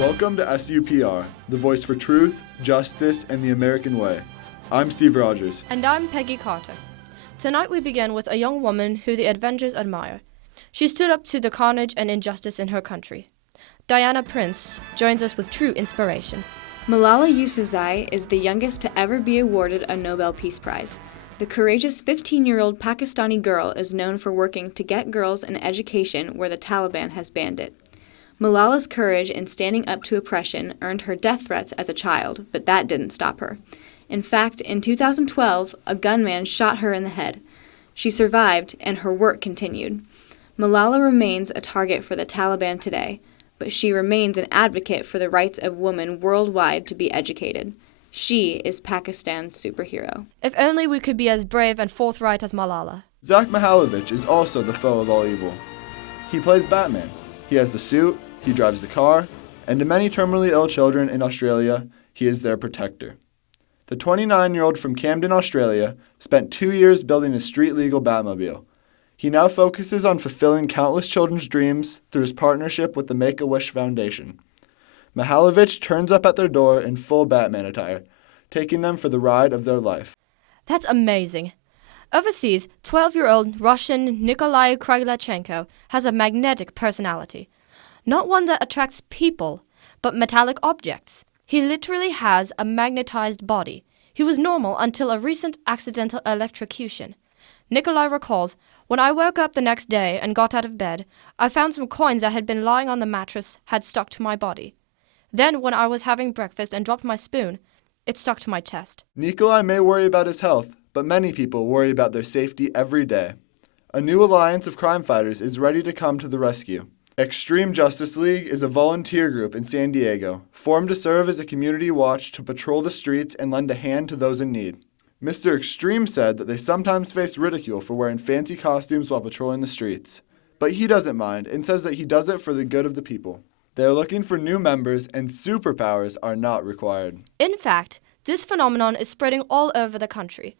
Welcome to SUPR, the voice for truth, justice, and the American way. I'm Steve Rogers. And I'm Peggy Carter. Tonight we begin with a young woman who the Avengers admire. She stood up to the carnage and injustice in her country. Diana Prince joins us with true inspiration. Malala Yousafzai is the youngest to ever be awarded a Nobel Peace Prize. The courageous 15-year-old Pakistani girl is known for working to get girls an education where the Taliban has banned it. Malala's courage in standing up to oppression earned her death threats as a child, but that didn't stop her. In fact, in 2012, a gunman shot her in the head. She survived, and her work continued. Malala remains a target for the Taliban today, but she remains an advocate for the rights of women worldwide to be educated. She is Pakistan's superhero. If only we could be as brave and forthright as Malala. Zach Mihalovich is also the foe of all evil. He plays Batman. He has the suit, he drives the car, and to many terminally ill children in Australia, he is their protector. The 29-year-old from Camden, Australia, spent 2 years building a street-legal Batmobile. He now focuses on fulfilling countless children's dreams through his partnership with the Make-A-Wish Foundation. Mihalovich turns up at their door in full Batman attire, taking them for the ride of their life. That's amazing. Overseas, 12-year-old Russian Nikolai Kryglachenko has a magnetic personality. Not one that attracts people, but metallic objects. He literally has a magnetized body. He was normal until a recent accidental electrocution. Nikolai recalls, "When I woke up the next day and got out of bed, I found some coins that had been lying on the mattress had stuck to my body. Then when I was having breakfast and dropped my spoon, it stuck to my chest." Nikolai may worry about his health, but many people worry about their safety every day. A new alliance of crime fighters is ready to come to the rescue. Extreme Justice League is a volunteer group in San Diego, formed to serve as a community watch to patrol the streets and lend a hand to those in need. Mr. Extreme said that they sometimes face ridicule for wearing fancy costumes while patrolling the streets. But he doesn't mind and says that he does it for the good of the people. They are looking for new members, and superpowers are not required. In fact, this phenomenon is spreading all over the country.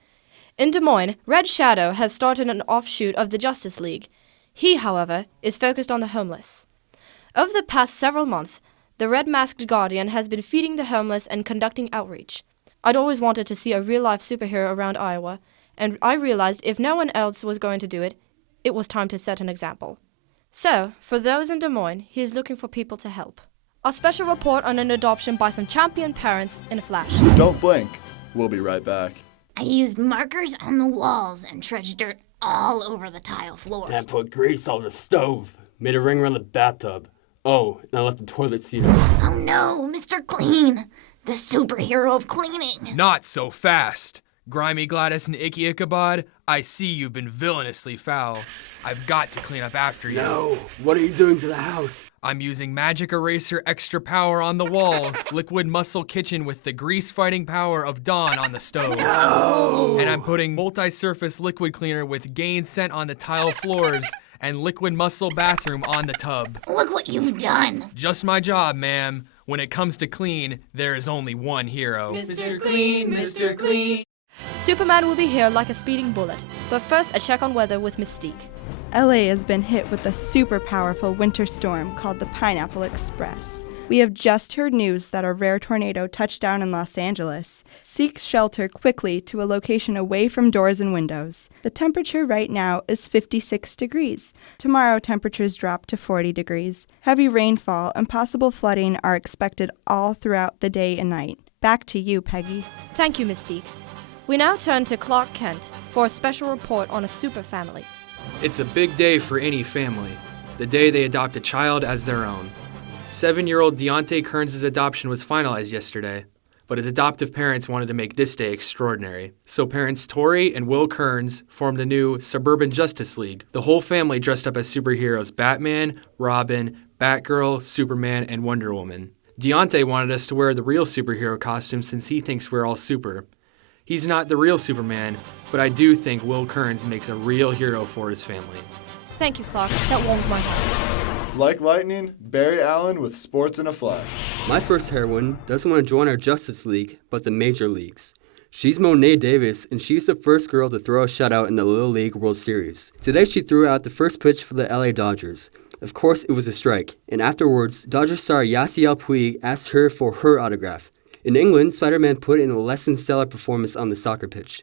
In Des Moines, Red Shadow has started an offshoot of the Justice League. He, however, is focused on the homeless. Over the past several months, the Red-Masked Guardian has been feeding the homeless and conducting outreach. I'd always wanted to see a real-life superhero around Iowa, and I realized if no one else was going to do it, it was time to set an example. So, for those in Des Moines, he is looking for people to help. Our special report on an adoption by some champion parents in a flash. Don't blink. We'll be right back. I used markers on the walls and trudged dirt all over the tile floor. And I put grease on the stove. Made a ring around the bathtub. Oh, and I left the toilet seat up. Oh no, Mr. Clean! The superhero of cleaning! Not so fast. Grimy Gladys and Icky Ichabod, I see you've been villainously foul. I've got to clean up after you. No, what are you doing to the house? I'm using Magic Eraser Extra Power on the walls, Liquid Muscle Kitchen with the grease-fighting power of Dawn on the stove. No! And I'm putting Multi-Surface Liquid Cleaner with Gain Scent on the tile floors and Liquid Muscle Bathroom on the tub. Look what you've done! Just my job, ma'am. When it comes to clean, there is only one hero. Mr. Clean, Mr. Clean. Superman will be here like a speeding bullet, but first a check on weather with Mystique. LA has been hit with a super powerful winter storm called the Pineapple Express. We have just heard news that a rare tornado touched down in Los Angeles. Seek shelter quickly to a location away from doors and windows. The temperature right now is 56 degrees. Tomorrow temperatures drop to 40 degrees. Heavy rainfall and possible flooding are expected all throughout the day and night. Back to you, Peggy. Thank you, Mystique. We now turn to Clark Kent for a special report on a super family. It's a big day for any family, the day they adopt a child as their own. 7-year-old Deontay Kearns' adoption was finalized yesterday, but his adoptive parents wanted to make this day extraordinary. So parents Tori and Will Kearns formed the new Suburban Justice League. The whole family dressed up as superheroes: Batman, Robin, Batgirl, Superman, and Wonder Woman. Deontay wanted us to wear the real superhero costume since he thinks we're all super. He's not the real Superman, but I do think Will Kearns makes a real hero for his family. Thank you, Clark. That warmed my heart. Like lightning, Barry Allen with Sports in a Flash. My first heroine doesn't want to join our Justice League, but the major leagues. She's Monet Davis, and she's the first girl to throw a shutout in the Little League World Series. Today she threw out the first pitch for the LA Dodgers. Of course, it was a strike, and afterwards, Dodger star Yasiel Puig asked her for her autograph. In England, Spider-Man put in a less than stellar performance on the soccer pitch.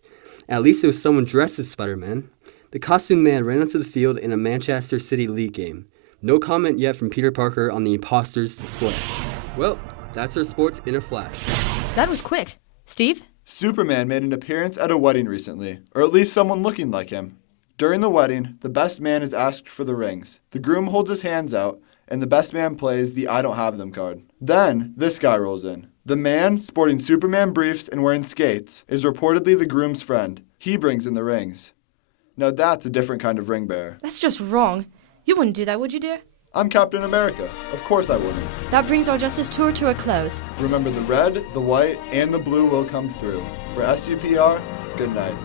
At least it was someone dressed as Spider-Man. The costume man ran onto the field in a Manchester City League game. No comment yet from Peter Parker on the imposters' display. Well, that's our sports in a flash. That was quick. Steve? Superman made an appearance at a wedding recently, or at least someone looking like him. During the wedding, the best man is asked for the rings. The groom holds his hands out, and the best man plays the I don't have them card. Then, this guy rolls in. The man, sporting Superman briefs and wearing skates, is reportedly the groom's friend. He brings in the rings. Now that's a different kind of ring bearer. That's just wrong. You wouldn't do that, would you, dear? I'm Captain America. Of course I wouldn't. That brings our Justice Tour to a close. Remember, the red, the white, and the blue will come through. For SUPR, good night.